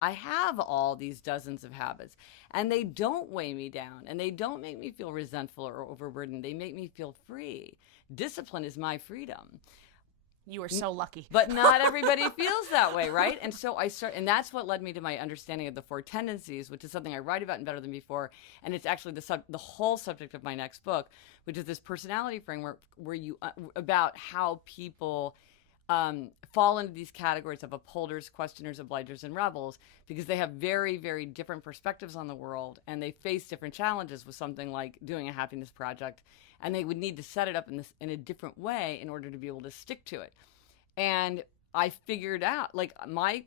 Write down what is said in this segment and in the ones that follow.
I have all these dozens of habits, and they don't weigh me down, and they don't make me feel resentful or overburdened. They make me feel free. Discipline is my freedom. You are so lucky. But not everybody feels that way, right? And so and that's what led me to my understanding of the four tendencies, which is something I write about in Better Than Before. And it's actually the whole subject of my next book, which is this personality framework about how people fall into these categories of upholders, questioners, obligers, and rebels, because they have very, very different perspectives on the world, and they face different challenges with something like doing a happiness project, and they would need to set it up in a different way in order to be able to stick to it. And I figured out, like, my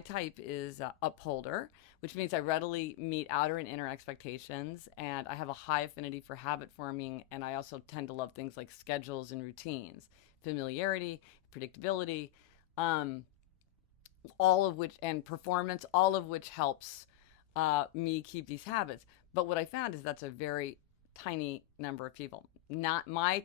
type is upholder, which means I readily meet outer and inner expectations, and I have a high affinity for habit forming, and I also tend to love things like schedules and routines, familiarity, predictability, all of which, and performance, all of which helps me keep these habits. But what I found is that's a very tiny number of people. Not my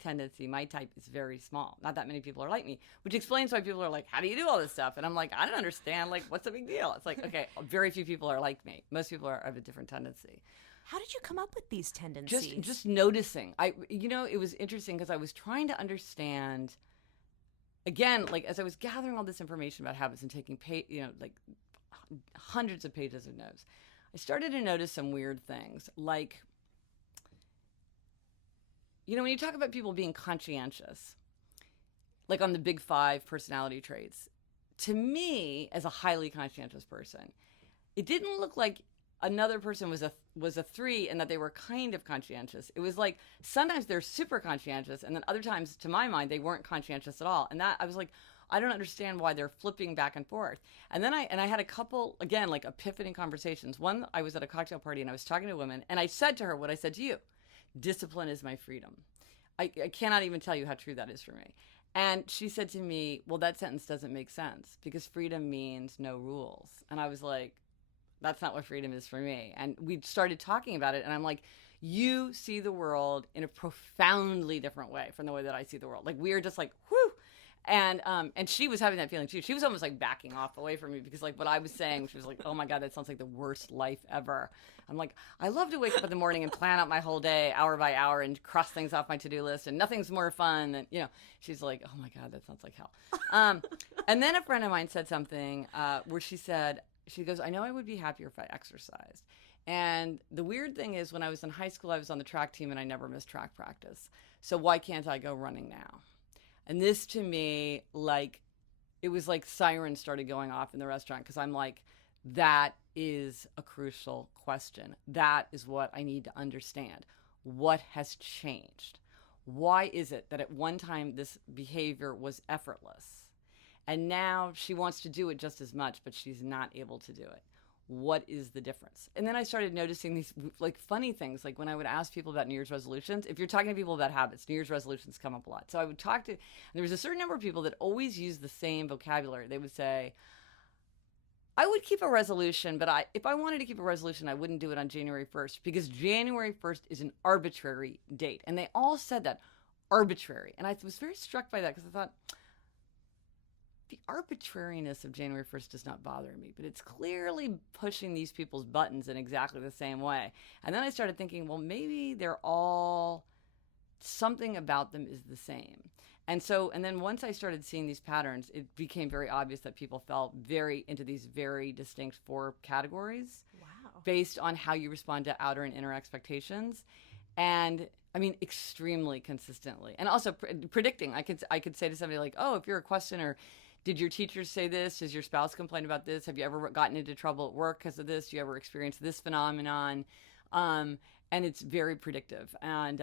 tendency, my type is very small. Not that many people are like me, which explains why people are like, how do you do all this stuff? And I'm like, I don't understand. Like, what's the big deal? It's like, okay, very few people are like me. Most people are of a different tendency. How did you come up with these tendencies? Just noticing. It was interesting because I was trying to understand, again, like, as I was gathering all this information about habits and taking like hundreds of pages of notes, I started to notice some weird things. Like, when you talk about people being conscientious, like on the big 5 personality traits, to me, as a highly conscientious person, it didn't look like another person was a 3 and that they were kind of conscientious. It was like sometimes they're super conscientious, and then other times, to my mind, they weren't conscientious at all. And that I was like, I don't understand why they're flipping back and forth. And then I had a couple, again, like epiphany conversations. One, I was at a cocktail party and I was talking to a woman, and I said to her what I said to you: discipline is my freedom. I cannot even tell you how true that is for me. And she said to me, well, that sentence doesn't make sense because freedom means no rules. And I was like, that's not what freedom is for me. And we started talking about it, and I'm like, you see the world in a profoundly different way from the way that I see the world. Like, we are just like, whew. And she was having that feeling too. She was almost like backing off away from me because, like, what I was saying, she was like, oh my God, that sounds like the worst life ever. I'm like, I love to wake up in the morning and plan out my whole day hour by hour and cross things off my to-do list, and nothing's more fun than, she's like, oh my God, that sounds like hell. And then a friend of mine said something where she goes, I know I would be happier if I exercised. And the weird thing is, when I was in high school, I was on the track team and I never missed track practice. So why can't I go running now? And this, to me, like, it was like sirens started going off in the restaurant, because I'm like, that is a crucial question. That is what I need to understand. What has changed? Why is it that at one time this behavior was effortless, and now she wants to do it just as much, but she's not able to do it? What is the difference? And then I started noticing these, like, funny things. Like, when I would ask people about New Year's resolutions, if you're talking to people about habits, New Year's resolutions come up a lot. So I would talk to, and there was a certain number of people that always use the same vocabulary. They would say, I would keep a resolution, but if I wanted to keep a resolution, I wouldn't do it on January 1st, because January 1st is an arbitrary date. And they all said that, arbitrary. And I was very struck by that, because I thought, the arbitrariness of January 1st does not bother me, but it's clearly pushing these people's buttons in exactly the same way. And then I started thinking, well, maybe they're all, something about them is the same. And then once I started seeing these patterns, it became very obvious that people fell very into these very distinct 4 categories. Wow. Based on how you respond to outer and inner expectations. And I mean, extremely consistently. And also predicting. I could say to somebody like, oh, if you're a questioner, did your teachers say this? Does your spouse complain about this? Have you ever gotten into trouble at work because of this? Do you ever experience this phenomenon? And it's very predictive. And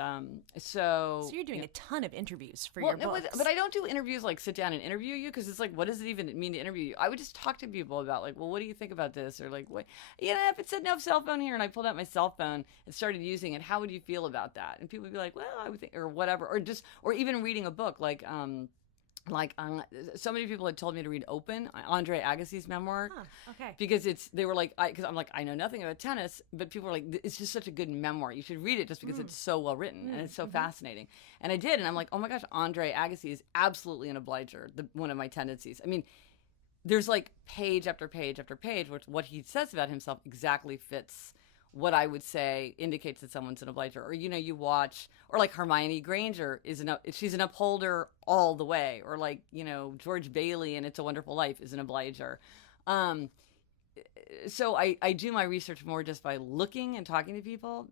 so you're doing a ton of interviews for your books. But I don't do interviews like sit down and interview you, because it's like, what does it even mean to interview you? I would just talk to people about, like, well, what do you think about this? Or like, what, if it said no cell phone here and I pulled out my cell phone and started using it, how would you feel about that? And people would be like, well, I would think, or whatever, or even reading a book so many people had told me to read Open, Andre Agassi's memoir. Okay. Because they were like, because I'm like, I know nothing about tennis, but people were like, it's just such a good memoir. You should read it just because it's so well written and it's so fascinating. And I did, and I'm like, oh my gosh, Andre Agassi is absolutely an obliger, one of my tendencies. I mean, there's like page after page after page, which what he says about himself exactly fits what I would say indicates that someone's an obliger. Or, you know, you watch, or like Hermione Granger she's an upholder all the way. Or like, you know, George Bailey in It's a Wonderful Life is an obliger. So I do my research more just by looking and talking to people